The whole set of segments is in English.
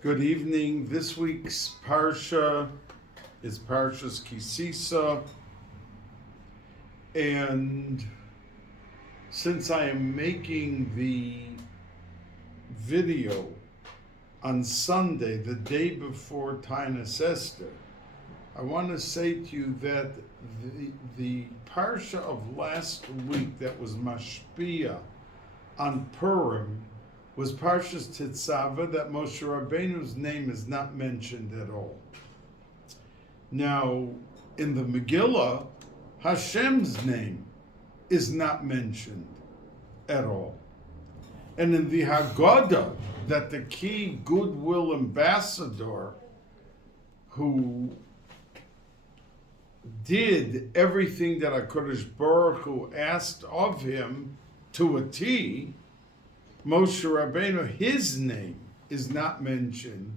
Good evening. This week's Parsha is Parshas Tisa, and since I am making the video on Sunday, the day before Tainus Esther, I want to say to you that the Parsha of last week that was Mashpia on Purim was Parshas Tetzaveh, that Moshe Rabbeinu's name is not mentioned at all. Now, in the Megillah, Hashem's name is not mentioned at all. And in the Haggadah, that the key goodwill ambassador who did everything that HaKadosh Baruch Hu asked of him to a T, Moshe Rabbeinu, his name is not mentioned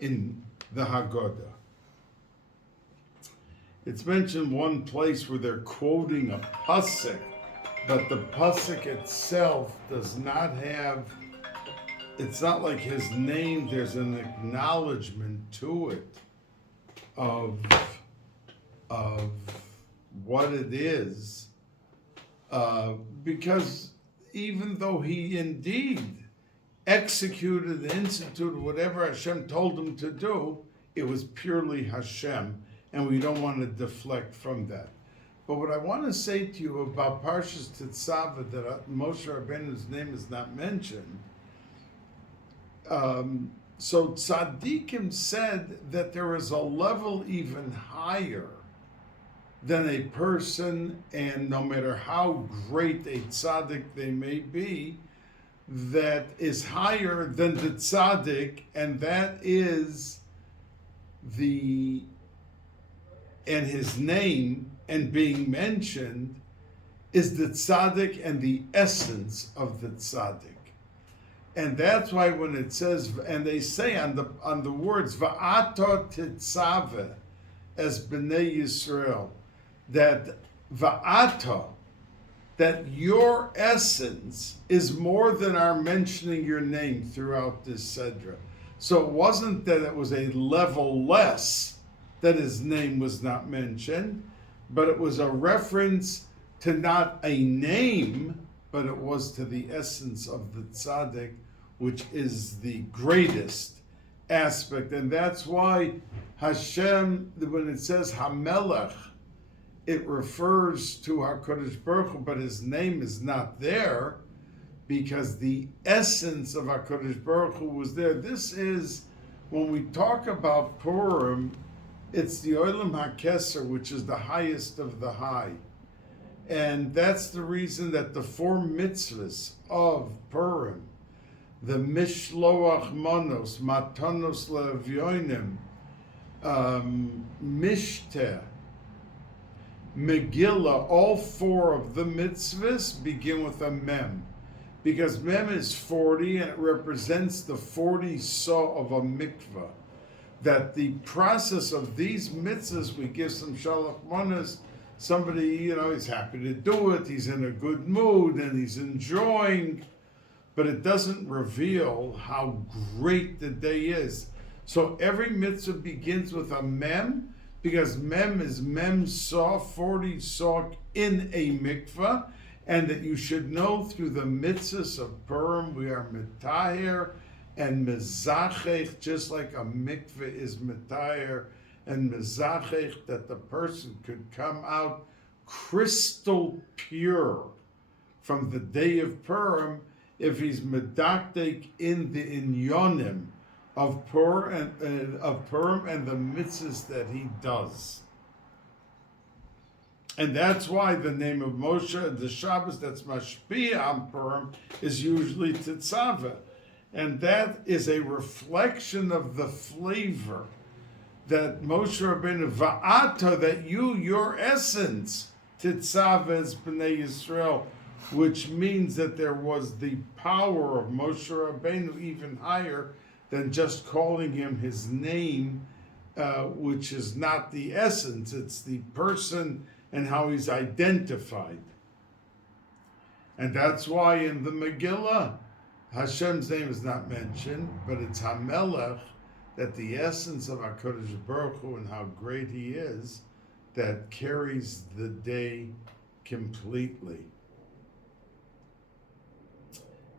in the Haggadah. It's mentioned one place where they're quoting a pasuk, but the pasuk itself does not have, it's not like his name, there's an acknowledgement to it of what it is, because even though he indeed executed, instituted whatever Hashem told him to do, it was purely Hashem, and we don't want to deflect from that. But what I want to say to you about Parshas Tetzaveh, that Moshe Rabbeinu's name is not mentioned, so Tzaddikim said that there is a level even higher than a person, and no matter how great a tzaddik they may be, that is higher than the tzaddik, and that is and his name and being mentioned is the tzaddik and the essence of the tzaddik. And that's why when it says, and they say on the words va'ato tetzaveh as bnei Yisrael, that va'ata, that your essence is more than our mentioning your name throughout this Sedra. So it wasn't that it was a level less that his name was not mentioned, but it was a reference to not a name, but it was to the essence of the tzaddik, which is the greatest aspect. And that's why Hashem, when it says Hamelech, it refers to HaKadosh Baruch Hu, but his name is not there because the essence of HaKadosh Baruch Hu was there. This is, when we talk about Purim, it's the Olam HaKeser, which is the highest of the high. And that's the reason that the 4 mitzvahs of Purim, the Mishloach Manos, Matanos Le'Evyonim, Mishteh, Megillah, all 4 of the mitzvahs begin with a mem, because mem is 40 and it represents the 40 saw of a mikvah. That the process of these mitzvahs, we give some shalach manas, somebody, he's happy to do it, he's in a good mood and he's enjoying, but it doesn't reveal how great the day is. So every mitzvah begins with a mem, because mem is mem saw, 40 saw in a mikvah, and that you should know through the mitzvahs of Purim, we are mitaher and mezachech, just like a mikvah is mitaher and mezachech, that the person could come out crystal pure from the day of Purim if he's medaktek in the inyonim of Purim and the mitzvahs that he does. And that's why the name of Moshe, the Shabbos that's Mashpia on Purim, is usually Tetzaveh. And that is a reflection of the flavor that Moshe Rabbeinu, Va'ata, that your essence, Tetzaveh is Bnei Yisrael, which means that there was the power of Moshe Rabbeinu even higher than just calling him his name, which is not the essence, it's the person and how he's identified. And that's why in the Megillah, Hashem's name is not mentioned, but it's Hamelech, that the essence of HaKadosh Baruch Hu and how great He is, that carries the day completely.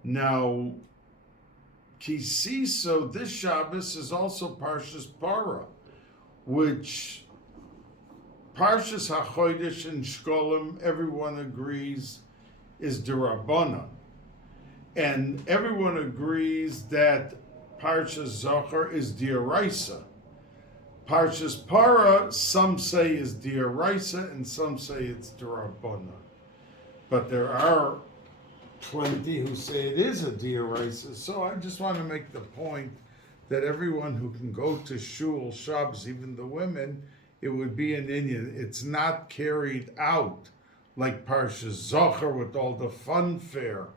Now, Tisa, this Shabbos is also Parshas Parah, which Parshas HaChodesh and Shkolim, everyone agrees, is D'Rabbanan. And everyone agrees that Parshas Zachor is D'Oraisa. Parshas Parah, some say is D'Oraisa and some say it's D'Rabbanan. But there are plenty who say it is a D'Oraisa. So I just want to make the point that everyone who can go to Shul Shabbos, even the women, it would be an Indian. It's not carried out like Parshas Zachor with all the fanfare,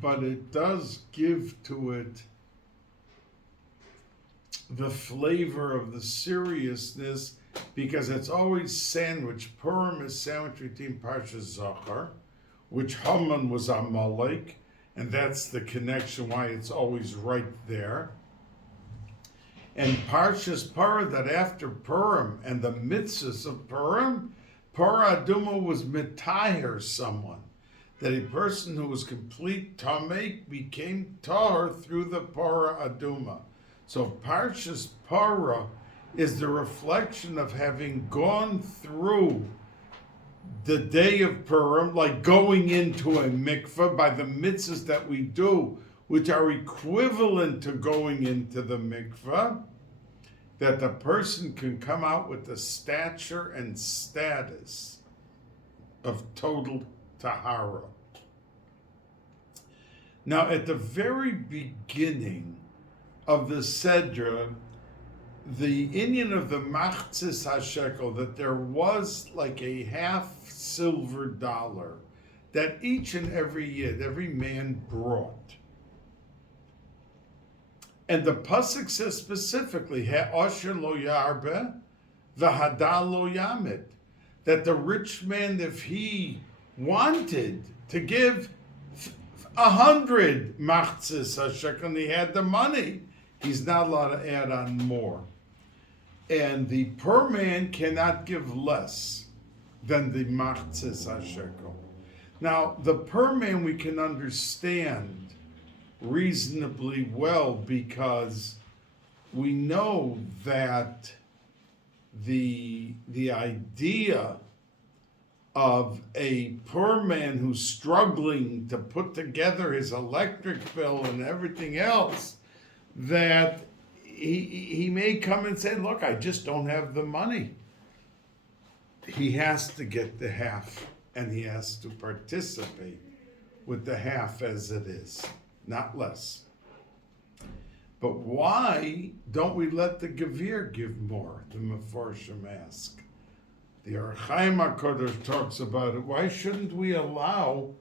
But it does give to it the flavor of the seriousness, because it's always sandwiched. Purim is sandwiched between Parshas Zachor, which Haman was Amalek, and that's the connection why it's always right there. And Parshas Parah, that after Purim and the mitzvahs of Purim, Parah Aduma was mitaher someone. That a person who was complete Tameh became Tahor through the Parah Aduma. So Parshas Parah is the reflection of having gone through the day of Purim, like going into a mikveh by the mitzvahs that we do, which are equivalent to going into the mikveh, that the person can come out with the stature and status of total tahara. Now, at the very beginning of the Sedra, the Indian of the Machzis HaShekel, that there was like a half silver dollar that each and every Yid, every man brought. And the Pasuk says specifically, Ha'osher lo yarbe, v'hadal lo yamid, that the rich man, if he wanted to give 100 Machzis HaShekel, and he had the money, he's not allowed to add on more. And the poor man cannot give less than the Machzis HaShekel. Now, the poor man we can understand reasonably well, because we know that the idea of a poor man who's struggling to put together his electric bill and everything else, that he may come and say, look, I just don't have the money. He has to get the half, and he has to participate with the half as it is, not less. But why don't we let the Gavir give more? The Meforshim ask. The Or Chaim HaKodesh talks about it. Why shouldn't we allow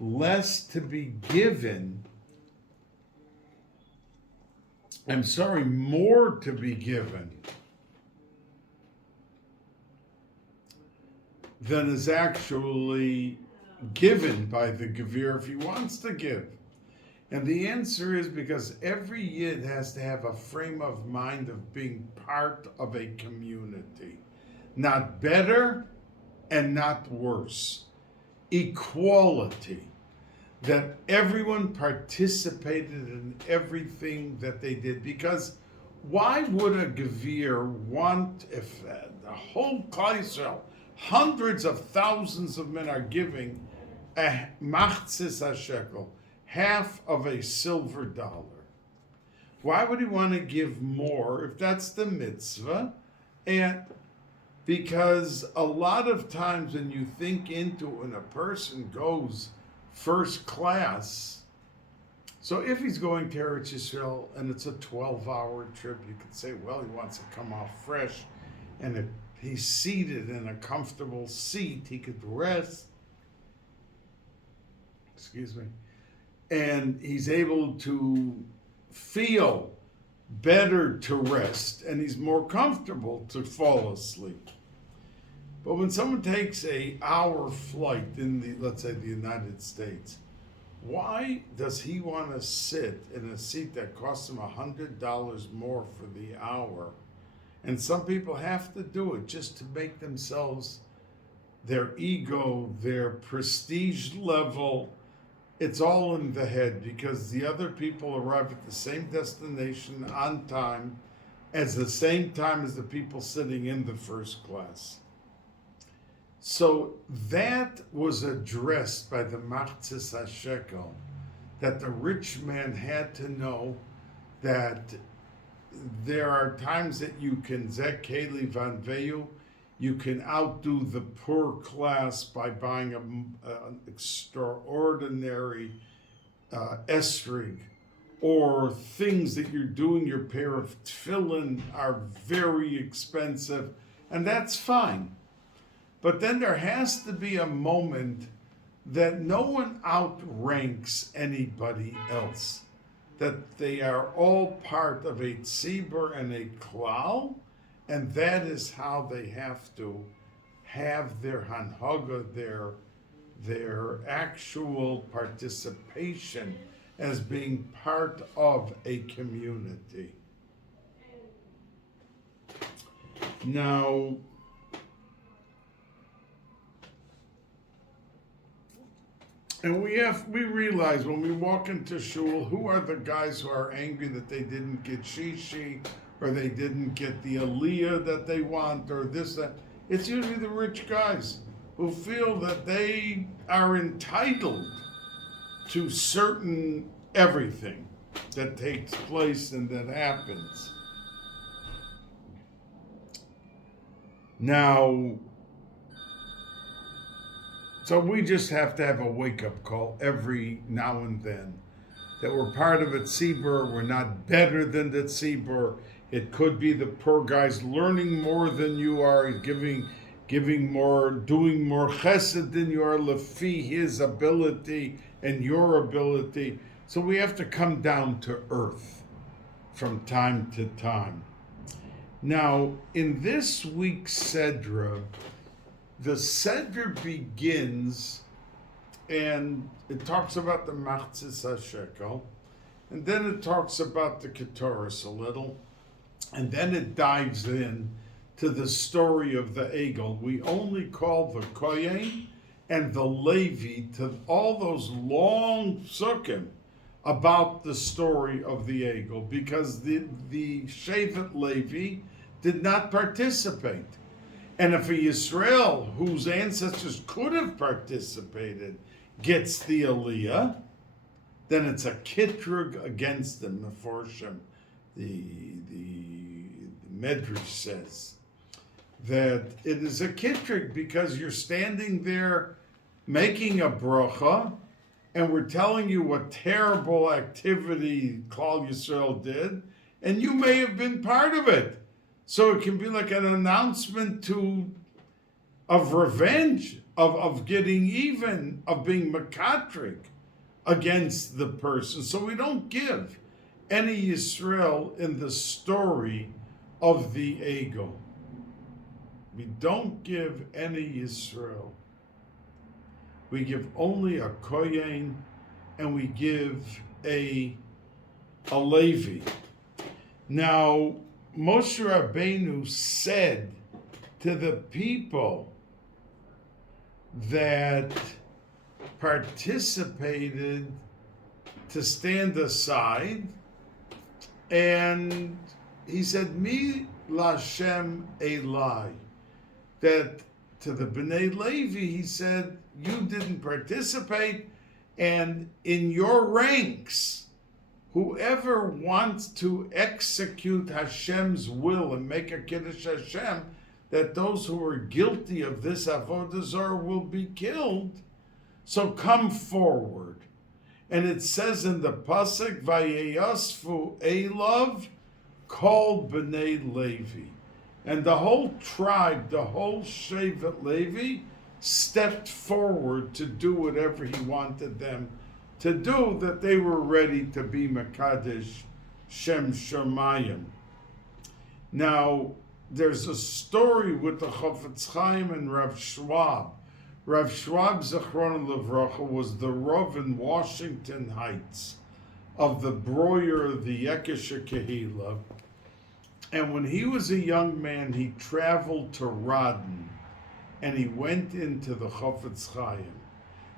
less to be given? More to be given than is actually given by the Gavir if he wants to give. And the answer is because every Yid has to have a frame of mind of being part of a community. Not better and not worse. Equality. That everyone participated in everything that they did. Because why would a Gavir want, if the whole Klal Yisrael, hundreds of thousands of men are giving a Machzis HaShekel, half of a silver dollar? Why would he want to give more if that's the mitzvah? And because a lot of times when you think into when a person goes first class, so if he's going to Eretz Yisrael and it's a 12-hour trip, you could say, well, he wants to come off fresh, and if he's seated in a comfortable seat, he could rest, and he's able to feel better to rest and he's more comfortable to fall asleep. But when someone takes an hour flight in let's say the United States, why does he want to sit in a seat that costs him $100 more for the hour? And some people have to do it just to make themselves, their ego, their prestige level, it's all in the head, because the other people arrive at the same destination on time at the same time as the people sitting in the first class. So that was addressed by the Machzis HaShekel, that the rich man had to know that there are times that you can zekeli vanveyu, you can outdo the poor class by buying an extraordinary esrig, or things that you're doing, your pair of tefillin are very expensive, and that's fine. But then there has to be a moment that no one outranks anybody else, that they are all part of a tzibur and a klal, and that is how they have to have their hanhaga, their actual participation as being part of a community. Now, and we realize when we walk into shul, who are the guys who are angry that they didn't get shishi, or they didn't get the aliyah that they want, or this, that. It's usually the rich guys who feel that they are entitled to certain everything that takes place and that happens. Now, so we just have to have a wake-up call every now and then, that we're part of a tzibur, we're not better than the tzibur. It could be the poor guy's learning more than you are, giving more, doing more chesed than you are, lefi his ability and your ability. So we have to come down to earth from time to time. Now, in this week's Sedra, the Sedra begins, and it talks about the Machzis HaShekel, and then it talks about the Ketores a little, and then it dives in to the story of the Egel. We only call the Kohen and the Levi to all those long psukim about the story of the Egel, because the Shevet Levi did not participate. And if a Yisrael whose ancestors could have participated gets the Aliyah, then it's a kitrug against them. The Forsham, the Medrash says that it is a kitrug because you're standing there making a bracha, and we're telling you what terrible activity Klal Yisrael did, and you may have been part of it. So it can be like an announcement of revenge, of getting even, of being makatrik against the person. So we don't give any Yisrael in the story of the Egel. We don't give any Yisrael. We give only a Kohen, and we give a Levi. Now, Moshe Rabbeinu said to the people that participated to stand aside, and he said, Mi Lashem Elai, that to the Bnei Levi, he said, you didn't participate, and in your ranks, whoever wants to execute Hashem's will and make a Kiddush Hashem, that those who are guilty of this Avodah Zarah will be killed. So come forward. And it says in the Pasuk, Vayeyasfu Elav Kol B'nai Levi. And the whole tribe, the whole Shevet Levi, stepped forward to do whatever he wanted them to do, that they were ready to be Makadesh Shem Shemayim. Now, there's a story with the Chofetz Chaim and Rav Schwab. Rav Schwab, Zechron Levracha, was the Rav in Washington Heights of the Breuer, the Yekisha Kehila. And when he was a young man, he traveled to Radin, and he went into the Chofetz Chaim.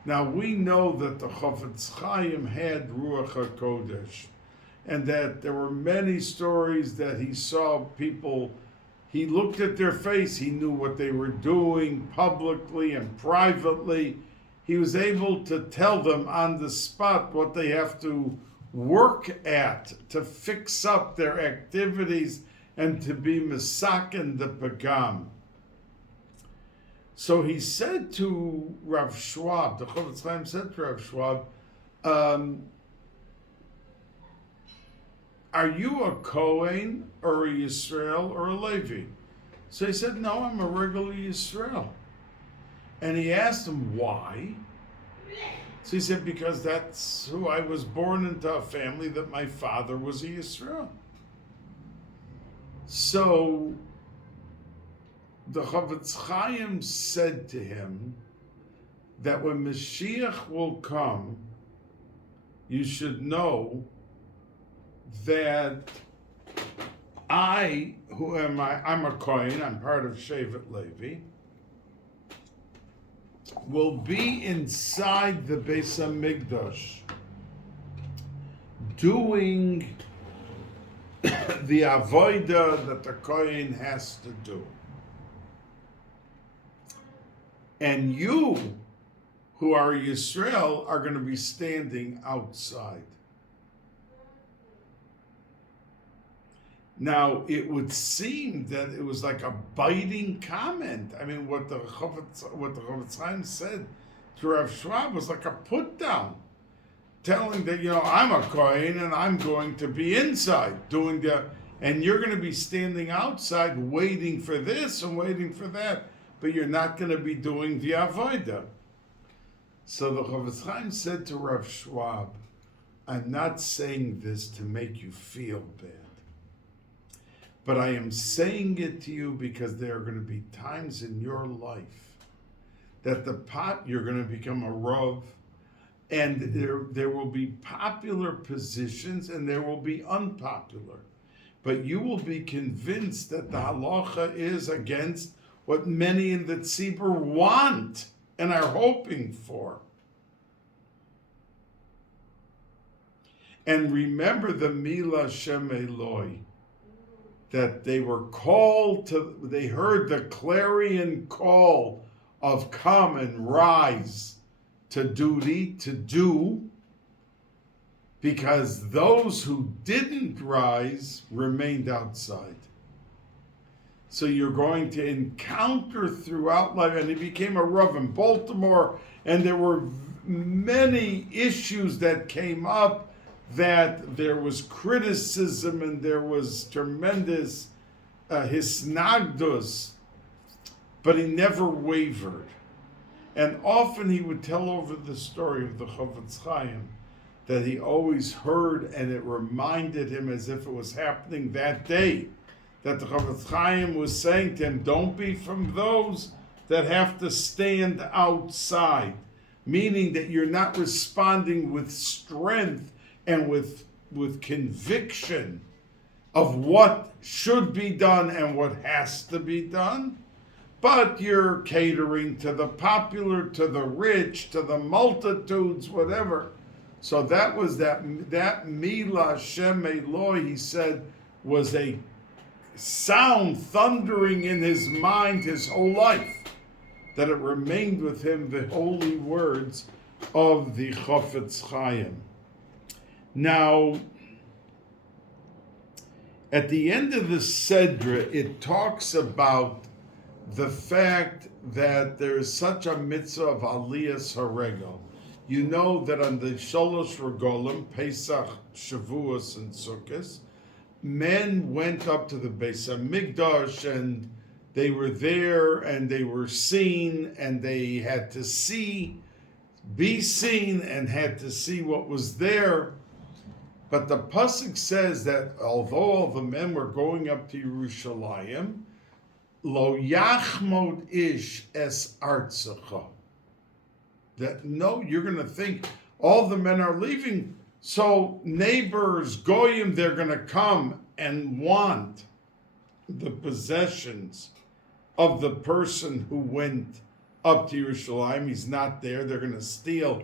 Now, we know that the Chofetz Chaim had Ruach HaKodesh, and that there were many stories that he saw people. He looked at their face. He knew what they were doing publicly and privately. He was able to tell them on the spot what they have to work at to fix up their activities and to be misaken the pagam. So he said to Rav Schwab, the Chofetz Chaim said to Rav Schwab, are you a Kohen or a Yisrael or a Levi? So he said, no, I'm a regular Yisrael. And he asked him why. So he said, because that's who I was born into, a family that my father was a Yisrael. So the Chofetz Chaim said to him that when Mashiach will come, you should know that I'm a Kohen, I'm part of Shevet Levi, will be inside the Bais HaMikdash doing the avodah that the Kohen has to do. And you, who are Yisrael, are going to be standing outside. Now, it would seem that it was like a biting comment. I mean, what the Chofetz Chaim said to Rav Schwab was like a put down, telling that, I'm a Kohen and I'm going to be inside doing and you're going to be standing outside waiting for this and waiting for that, but you're not going to be doing the avodah. So the Chofetz Chaim said to Rav Schwab, I'm not saying this to make you feel bad, but I am saying it to you because there are going to be times in your life that you're going to become a Rav, and there will be popular positions and there will be unpopular. But you will be convinced that the halacha is against what many in the tzibur want and are hoping for. And remember the Mila Shem Eloi, that they were they heard the clarion call of come and rise to duty, to do, because those who didn't rise remained outside. So you're going to encounter throughout life, and he became a Rav in Baltimore, and there were many issues that came up, that there was criticism and there was tremendous hisnagdus, but he never wavered. And often he would tell over the story of the Chofetz Chaim that he always heard, and it reminded him as if it was happening that day, that the Chofetz Chaim was saying to him, don't be from those that have to stand outside, meaning that you're not responding with strength and with conviction of what should be done and what has to be done, but you're catering to the popular, to the rich, to the multitudes, whatever. So that was that Mila Shem Eloi, he said, was a sound thundering in his mind his whole life, that it remained with him the holy words of the Chofetz Chaim. Now, at the end of the Sedra, it talks about the fact that there is such a mitzvah of Aliyas Haregel. You know that on the Shalosh Regolim, Pesach, Shavuos, and Sukkot, men went up to the Beis HaMikdash, and they were there, and they were seen, and they had to be seen, and had to see what was there. But the pasuk says that although all the men were going up to Yerushalayim, lo yachmod ish es artzacha. That no, you're going to think all the men are leaving. So neighbors, goyim, they're going to come and want the possessions of the person who went up to Yerushalayim. He's not there. They're going to steal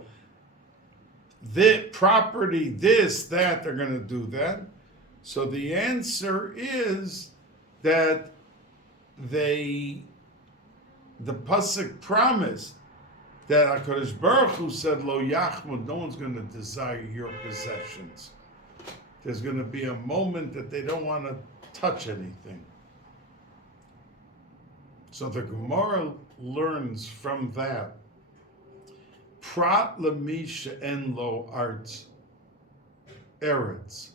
the property, this, that. They're going to do that. So the answer is that the pasuk promised that HaKadosh Baruch Hu said, Lo Yachmod, no one's going to desire your possessions. There's going to be a moment that they don't want to touch anything. So the Gemara learns from that, Prat Lamisha en lo arts, eretz,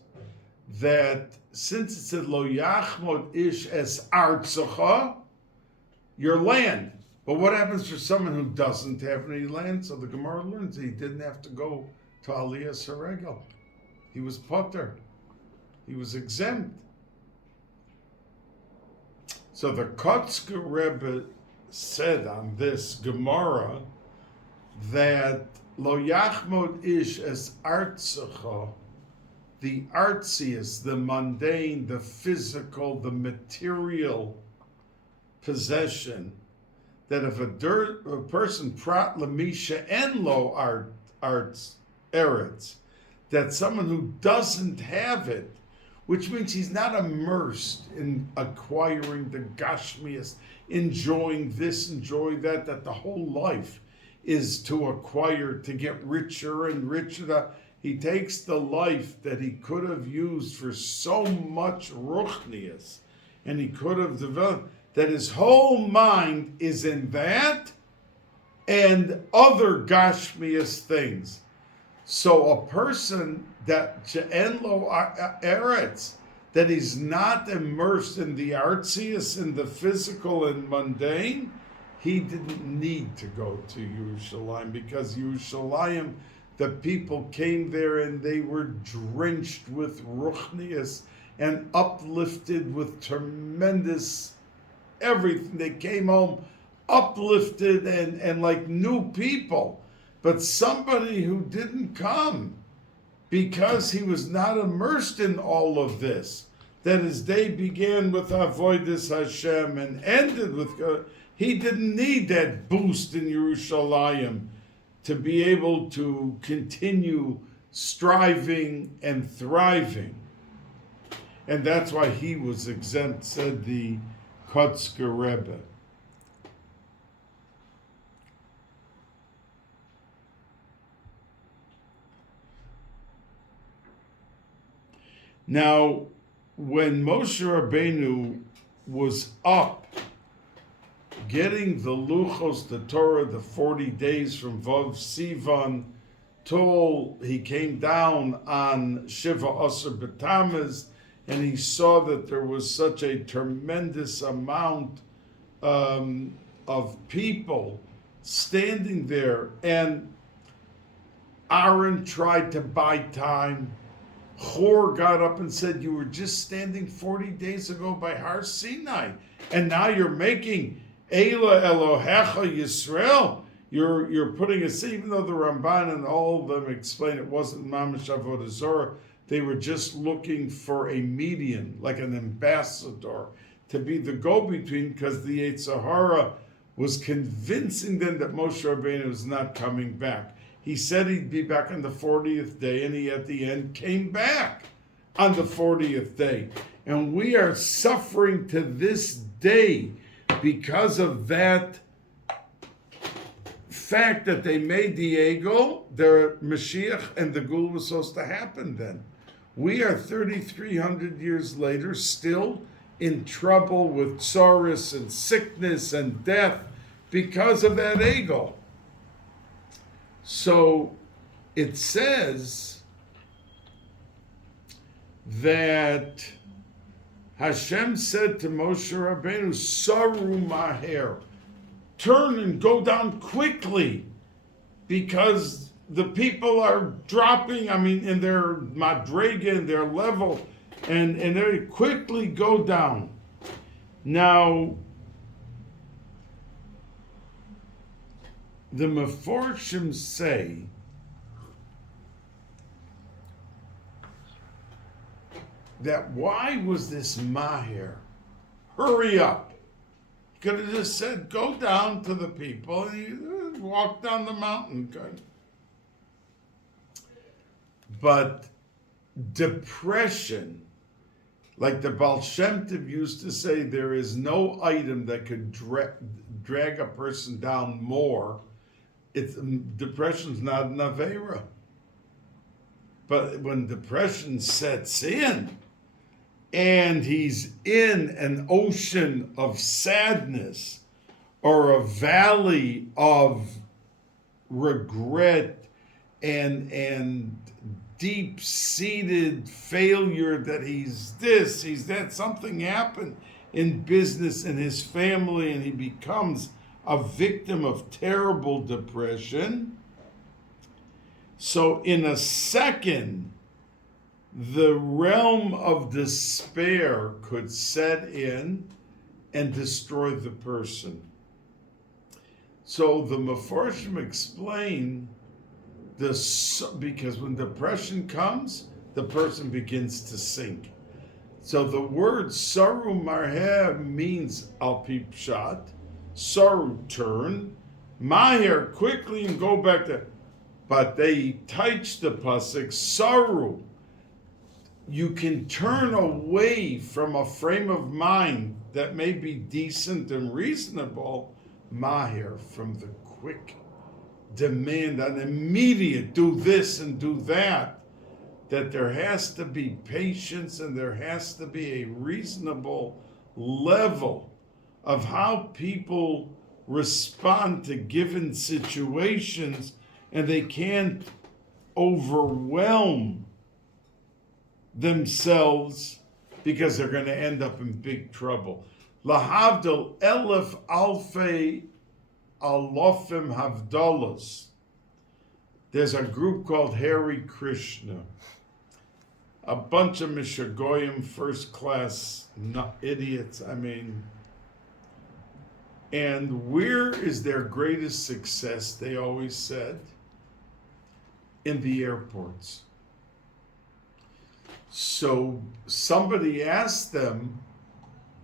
that since it said, Lo Yachmod ish es artzacha, your land. But what happens for someone who doesn't have any land? So the Gemara learns he didn't have to go to Aliyah Saregel. He was potter. He was exempt. So the Kotzker Rebbe said on this Gemara that Lo Yachmod ish es artzacha, the artsiest, the mundane, the physical, the material possession, that if a person prat lamisha en lo arts eretz, that someone who doesn't have it, which means he's not immersed in acquiring the gashmias, enjoying this, enjoy that, that the whole life is to acquire, to get richer and richer. He takes the life that he could have used for so much ruchnias, and he could have developed, that his whole mind is in that and other gashmias things. So a person that she'en lo eretz, that he's not immersed in the artsiest, in the physical and mundane, he didn't need to go to Yerushalayim, because Yerushalayim, the people came there and they were drenched with ruchnias and uplifted with tremendous everything. They came home uplifted and like new people. But somebody who didn't come because he was not immersed in all of this, that his day began with Avodas Hashem and ended with God, he didn't need that boost in Yerushalayim to be able to continue striving and thriving. And that's why he was exempt, said the Kotzker Rebbe. Now, when Moshe Rabbeinu was up, getting the Luchos, the Torah, the 40 days from Vav Sivan, till he came down on Shiva Asar B'Tamuz, and he saw that there was such a tremendous amount of people standing there, and Aaron tried to buy time. Hor got up and said, you were just standing 40 days ago by Har Sinai, and now you're making Eila Elohecha Yisrael. You're putting us, even though the Ramban and all of them explain it wasn't Mamash Avodah Zorah, they were just looking for a median, like an ambassador, to be the go-between, because the Yetzer Hara was convincing them that Moshe Rabbeinu was not coming back. He said he'd be back on the 40th day, and he, at the end, came back on the 40th day. And we are suffering to this day because of that fact that they made the Egel, their Mashiach, and the Gul was supposed to happen then. We are 3,300 years later still in trouble with tsaris and sickness and death because of that Egel. So it says that Hashem said to Moshe Rabbeinu, Saru Maher, turn and go down quickly, because the people are dropping, in their madrega, in their level, and they quickly go down. Now, the Meforshim say that why was this Mahir? Hurry up. He could have just said, go down to the people and you walk down the mountain. Good. But depression, like the Baal Shem Tov used to say, there is no item that could drag a person down more. Depression's not an Aveira. But when depression sets in, and he's in an ocean of sadness or a valley of regret and deep-seated failure that he's that, something happened in business in his family, and he becomes a victim of terrible depression. So in a second, the realm of despair could set in and destroy the person. So the Meforshim explain this, because when depression comes, the person begins to sink. So the word saru marheh means al pi pshat, saru turn, mahir quickly and go back to, but they teach the pasuk saru. You can turn away from a frame of mind that may be decent and reasonable, mahir, from the quick demand, an immediate do this and do that, that there has to be patience and there has to be a reasonable level of how people respond to given situations, and they can't overwhelm themselves because they're going to end up in big trouble. Lahavdil elef alfei alofim havdalas. There's a group called Hare Krishna. A bunch of Mishagoyim, first class idiots, And where is their greatest success, they always said? In the airports. So somebody asked them,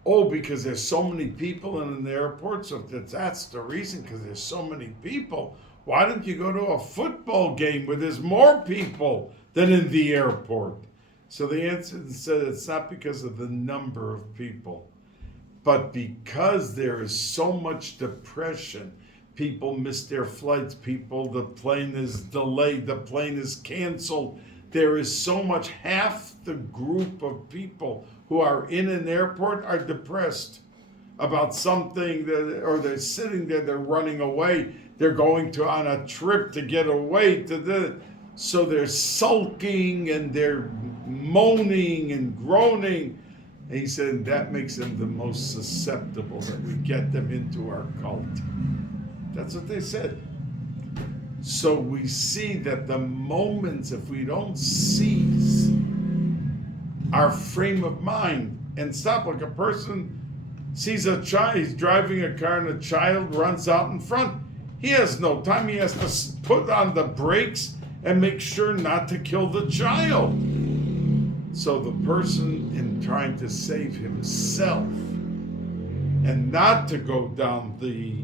because there's so many people in the airport, so that's the reason, because there's so many people, why don't you go to a football game where there's more people than in the airport? So the answer said it's not because of the number of people, but because there is so much depression. People miss their flights, the plane is delayed, the plane is canceled. There is so much, half the group of people who are in an airport are depressed about something, or they're sitting there, they're running away, they're going on a trip to get away so they're sulking and they're moaning and groaning. And he said that makes them the most susceptible, that we get them into our cult. That's what they said. So we see that the moments, if we don't seize our frame of mind and stop, like a person sees a child, he's driving a car and a child runs out in front. He has no time. He has to put on the brakes and make sure not to kill the child. So the person, in trying to save himself and not to go down the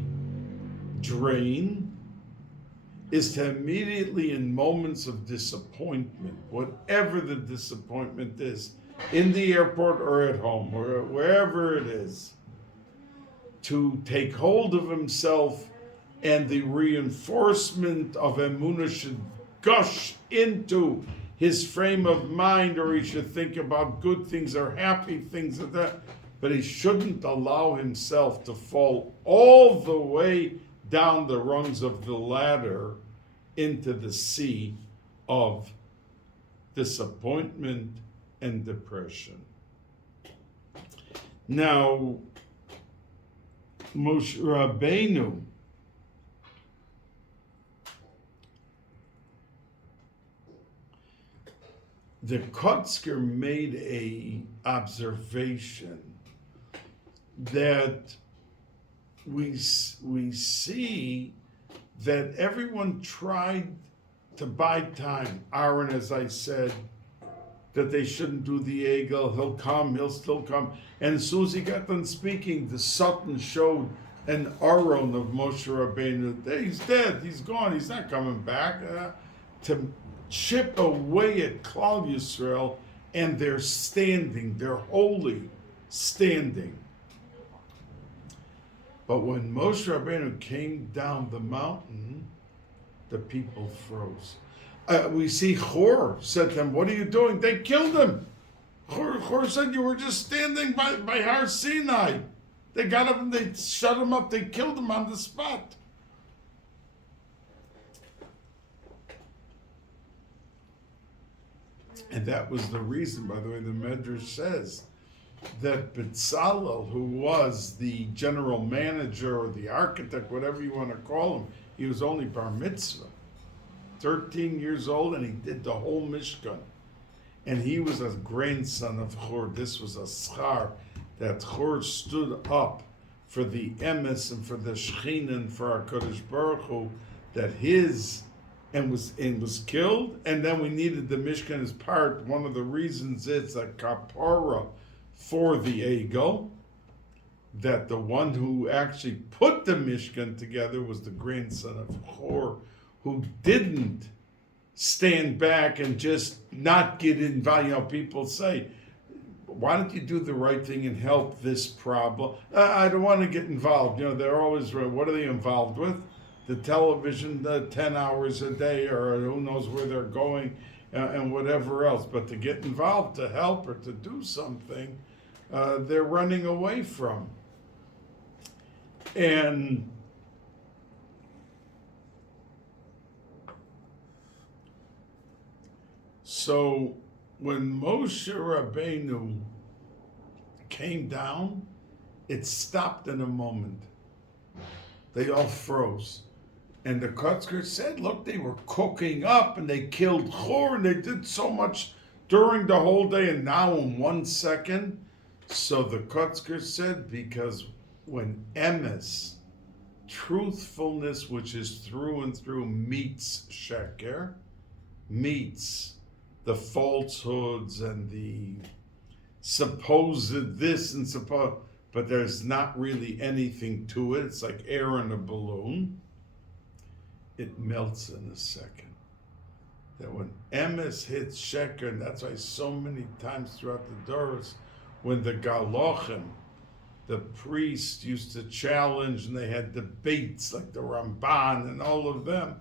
drain, is to immediately, in moments of disappointment, whatever the disappointment is, in the airport or at home or wherever it is, to take hold of himself, and the reinforcement of emunah should gush into his frame of mind, or he should think about good things or happy things of that, but he shouldn't allow himself to fall all the way down the rungs of the ladder into the sea of disappointment and depression. Now, Moshe Rabbeinu the Kotzker made a observation that we see that everyone tried to buy time. Aaron, as I said, that they shouldn't do the Egel. He'll come, he'll still come. And as soon as he got done speaking, the Sultan showed an Aron of Moshe Rabbeinu. He's dead, he's gone, he's not coming back. To chip away at Klal Yisrael, and they're standing, they're holy, standing. But when Moshe Rabbeinu came down the mountain, the people froze. We see Chor said to them, "What are you doing?" They killed him. Chor said, "You were just standing by Har Sinai." They got up and they shut him up. They killed him on the spot. And that was the reason, by the way, the Medrash says that Bezalel, who was the general manager or the architect, whatever you want to call him, he was only bar mitzvah, 13 years old, and he did the whole Mishkan. And he was a grandson of Chor. This was a schar that Chor stood up for the emes and for the Shechinah and for our Kodesh Baruch Hu, that his and was killed, and then we needed the Mishkan as part. One of the reasons it's a kapara for the Egel, that the one who actually put the Mishkan together was the grandson of Chor, who didn't stand back and just not get involved. You know, people say, why don't you do the right thing and help this problem? I don't want to get involved. You know, they're always, what are they involved with? The television, 10 hours a day, or who knows where they're going, and whatever else. But to get involved, to help, or to do something, they're running away from. And so when Moshe Rabbeinu came down, it stopped in a moment. They all froze. And the Kotzker said, look, they were cooking up and they killed Chor and they did so much during the whole day, and now in 1 second. So the Kotzker said, because when emes, truthfulness, which is through and through, meets sheker, meets the falsehoods and the supposed this and supposed, but there's not really anything to it. It's like air in a balloon. It melts in a second. That when emes hits sheker, and that's why so many times throughout the Doros, when the Galochem, the priests, used to challenge, and they had debates like the Ramban and all of them,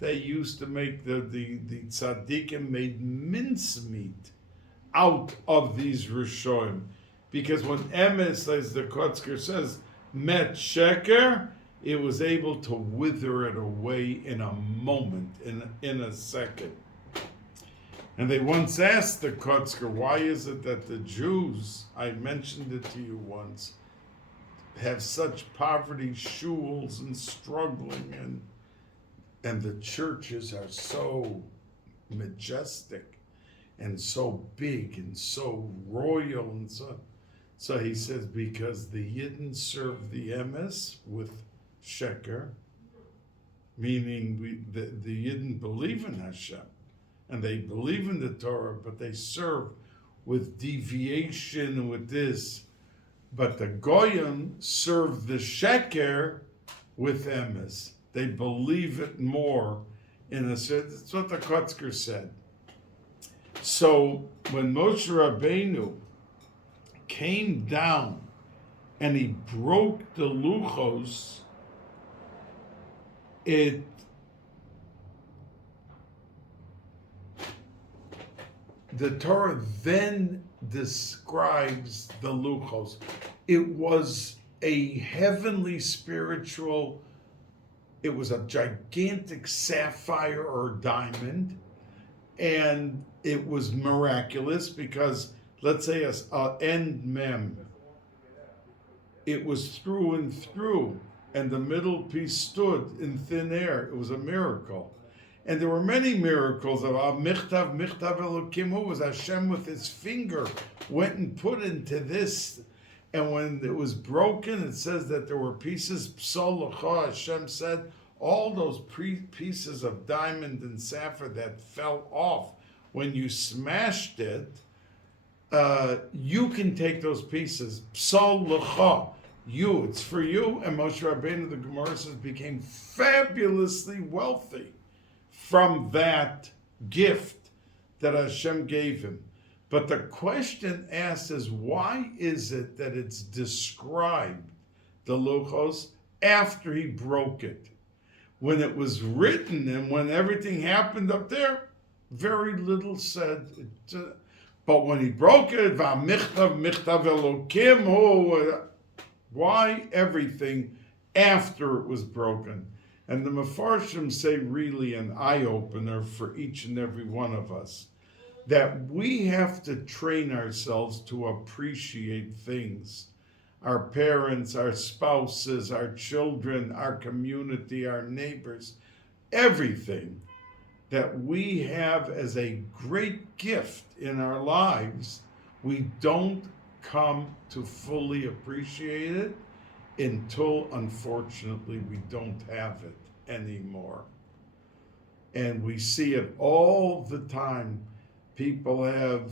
they used to make the tzaddikim made mincemeat out of these Rishonim. Because when emes, as the Kotzker says, met sheker, it was able to wither it away in a moment, in a second. And they once asked the Kotzker, why is it that the Jews, I mentioned it to you once, have such poverty shuls and struggling, and the churches are so majestic and so big and so royal and so. So he says, because the Yidden serve the emes with sheker, meaning the Yidden believe in Hashem and they believe in the Torah, but they serve with deviation and with this. But the Goyim serve the sheker with emes. They believe it more in a sense. That's what the Kotzker said. So when Moshe Rabbeinu came down and he broke the luchos, the Torah then describes the luchos. It was a heavenly spiritual, it was a gigantic sapphire or diamond, and it was miraculous because, let's say, a end mem, it was through and through, and the middle piece stood in thin air. It was a miracle. And there were many miracles of Michtav Elokim, who was Hashem with his finger, went and put into this. And when it was broken, it says that there were pieces, Psal L'cha, Hashem said, all those pieces of diamond and sapphire that fell off when you smashed it, you can take those pieces. Psal L'cha, you, it's for you. And Moshe Rabbeinu, the Gemara says, became fabulously wealthy from that gift that Hashem gave him. But the question asked is, why is it that it's described, the luchos, after he broke it? When it was written and when everything happened up there, very little said. But when he broke it, Michtav Elokim, why everything after it was broken? And the Mefarshim say really an eye-opener for each and every one of us, that we have to train ourselves to appreciate things. Our parents, our spouses, our children, our community, our neighbors, everything that we have as a great gift in our lives, we don't come to fully appreciate it until, unfortunately, we don't have it anymore. And we see it all the time. People have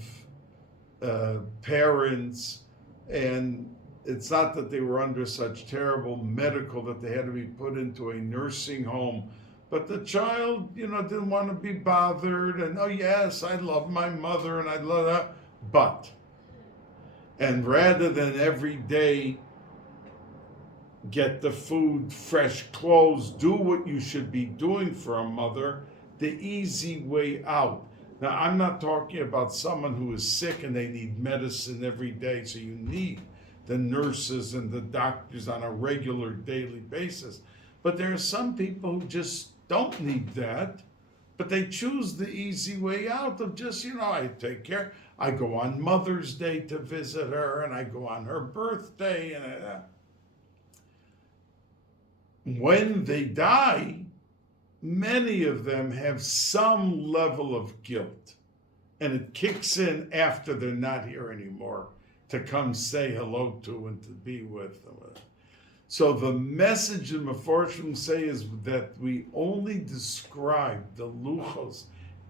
parents, and it's not that they were under such terrible medical that they had to be put into a nursing home, but the child, didn't want to be bothered, and oh yes, I love my mother, and I love that, but, and rather than every day get the food, fresh clothes, do what you should be doing for a mother, the easy way out. Now, I'm not talking about someone who is sick and they need medicine every day, so you need the nurses and the doctors on a regular daily basis. But there are some people who just don't need that, but they choose the easy way out of just, I take care. I go on Mother's Day to visit her, and I go on her birthday. When they die, many of them have some level of guilt, and it kicks in after they're not here anymore to come say hello to and to be with them. So the message the Mefarshim say is that we only describe the luchos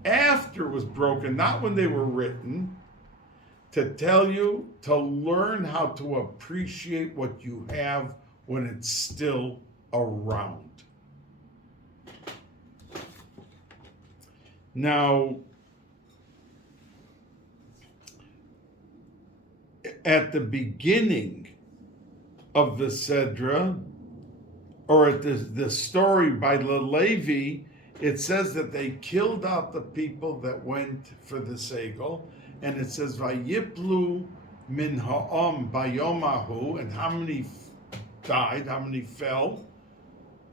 after it was broken, not when they were written, to tell you to learn how to appreciate what you have when it's still around. Now, at the beginning of the Sedra, or at the story by the Levi, it says that they killed out the people that went for the Segel, and it says, Vayiplu min ha'am bayomahu, and how many died, how many fell?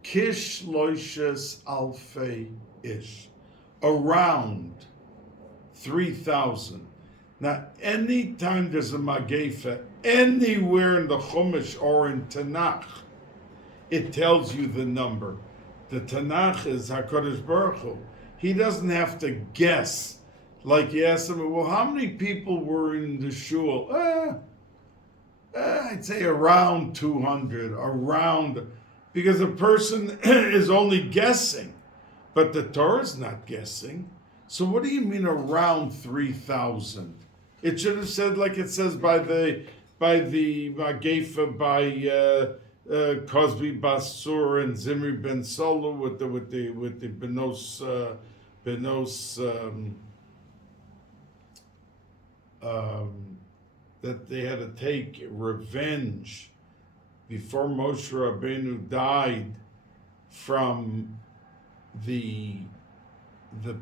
Kish loishes alfei ish. Around 3,000. Now, anytime there's a Magefa, anywhere in the Chumash or in Tanakh, it tells you the number. The Tanakh is HaKadosh Baruch Hu. He doesn't have to guess. Like you ask him, well, how many people were in the shul? I'd say around 200, because a person is only guessing. But the Torah is not guessing. So what do you mean around 3,000? It should have said like it says by the Magefa by Cosby Basur and Zimri Ben Solo with the Benos that they had to take revenge before Moshe Rabbeinu died from the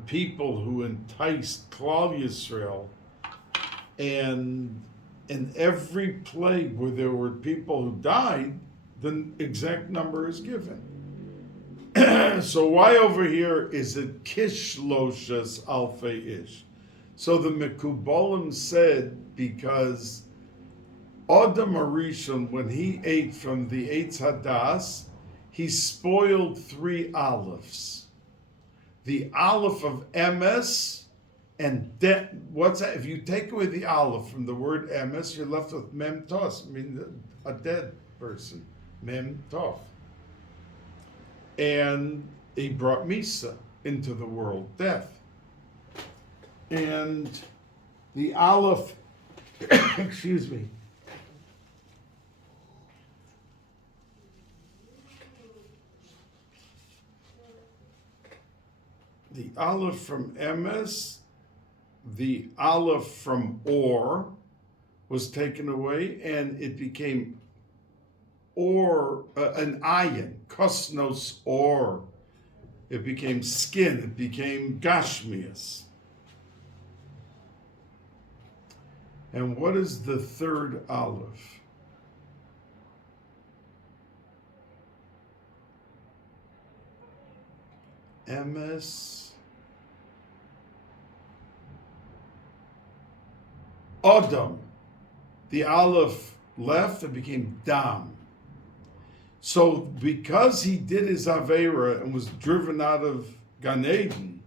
people who enticed Klal Yisrael, and in every plague where there were people who died, the exact number is given. So why over here is it Kishloshas Alfei Ish? So the Mekubalim said because Adam Arishon, when he ate from the Eitz Hadas, he spoiled 3 olives. the aleph of emes, and what's that? If you take away the aleph from the word emes, you're left with mem tos, I mean a dead person, mem tov. And he brought Misa into the world, death. And the aleph, excuse me, the aleph from emes, the aleph from or was taken away, and it became or, an ayin, kosnos or. It became skin, it became gashmias. And what is the third aleph? Emes. Adam. The aleph left and became dam. So because he did his Aveira and was driven out of Gan Eden,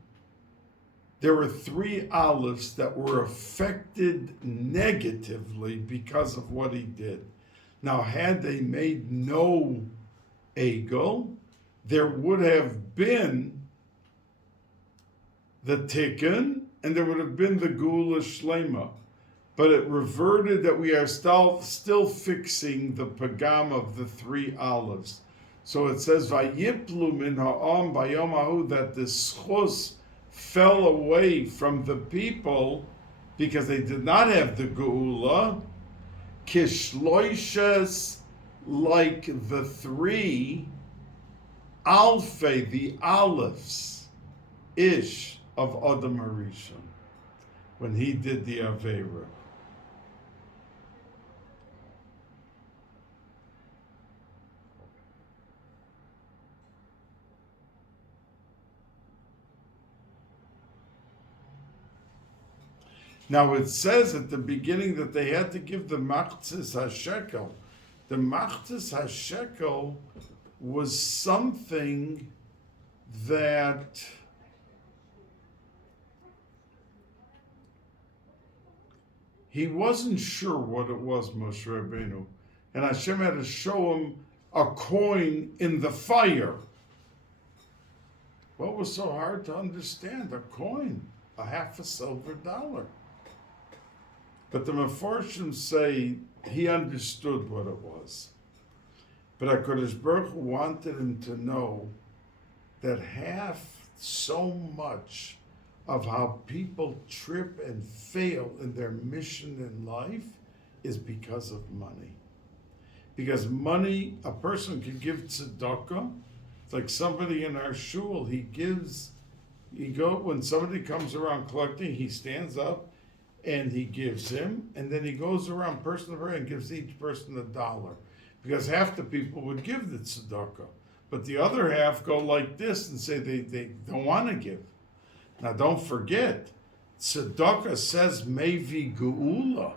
there were 3 alephs that were affected negatively because of what he did. Now, had they made no egel, there would have been the tikkun, and there would have been the gula shlema. But it reverted that we are still fixing the pagam of the 3 olives. So it says, Vayiplu min ha'am bayom hahu, that the schus fell away from the people because they did not have the geula, kishloishes, like the 3 alfei, the olives, ish of Adam Harishon, when he did the Aveira. Now it says at the beginning that they had to give the machzis hashekel. The machzis hashekel was something that he wasn't sure what it was, Moshe Rabbeinu. And Hashem had to show him a coin in the fire. What was so hard to understand? A coin, a half a silver dollar. But the Meforshim say he understood what it was. But HaKadosh Baruch Hu wanted him to know that half so much of how people trip and fail in their mission in life is because of money. Because money, a person can give tzedakah. It's like somebody in our shul, when somebody comes around collecting, he stands up and he gives him, and then he goes around person to person and gives each person $1. Because half the people would give the tzedakah, but the other half go like this and say they don't want to give. Now don't forget, tzedakah says mevi geula,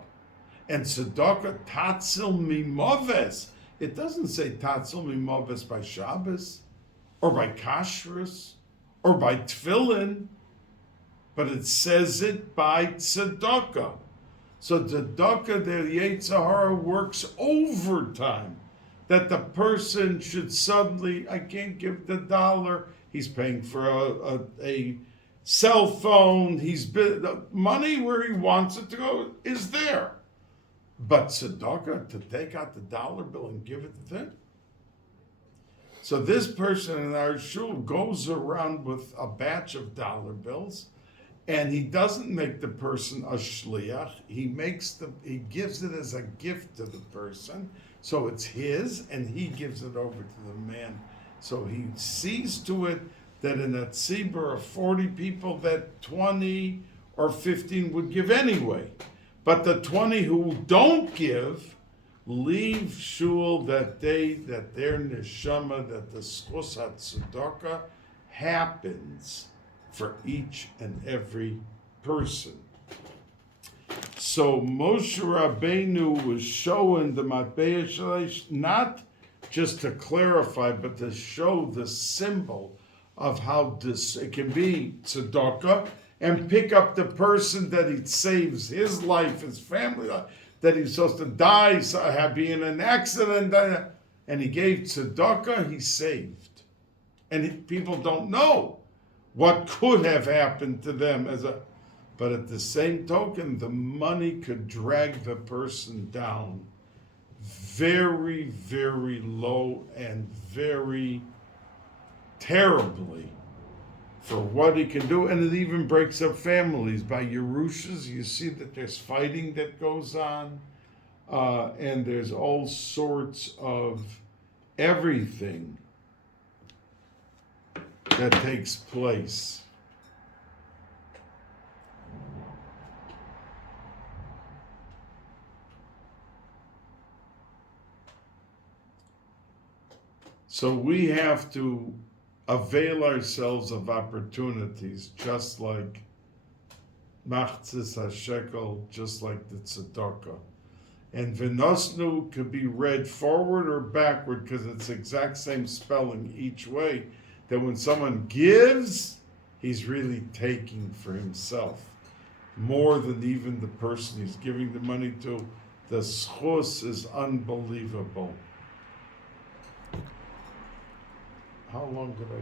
and tzedakah tatzil mimoves. It doesn't say tatzil mimoves by Shabbos, or by kashrus, or by tefillin, but it says it by tzedakah. So tzedakah, the Yetzer Hara works overtime, that the person should suddenly, I can't give the $1. He's paying for a cell phone. The money where he wants it to go is there. But tzedakah, to take out the $1 bill and give it to them. So this person in our shul goes around with a batch of $1 bills, and he doesn't make the person a shliach. He gives it as a gift to the person, so it's his, and he gives it over to the man. So he sees to it that in a tzibur of 40 people, that 20 or 15 would give anyway. But the 20 who don't give leave shul that their neshama, that the schus tzedakah happens for each and every person. So Moshe Rabbeinu was showing the matbeya shalish, not just to clarify, but to show the symbol of how this it can be tzedakah, and pick up the person that he saves his life, his family life, that he's supposed to die, be in an accident, and he gave tzedakah, he saved. And people don't know what could have happened to them but at the same token, the money could drag the person down very, very low and very terribly for what he can do. And it even breaks up families. By Yerushas, you see that there's fighting that goes on, and there's all sorts of everything that takes place. So we have to avail ourselves of opportunities, just like Machzis HaShekel, just like the Tzedakah. And Vinosnu could be read forward or backward because it's the exact same spelling each way. That when someone gives, he's really taking for himself more than even the person he's giving the money to. The schus is unbelievable. How long did I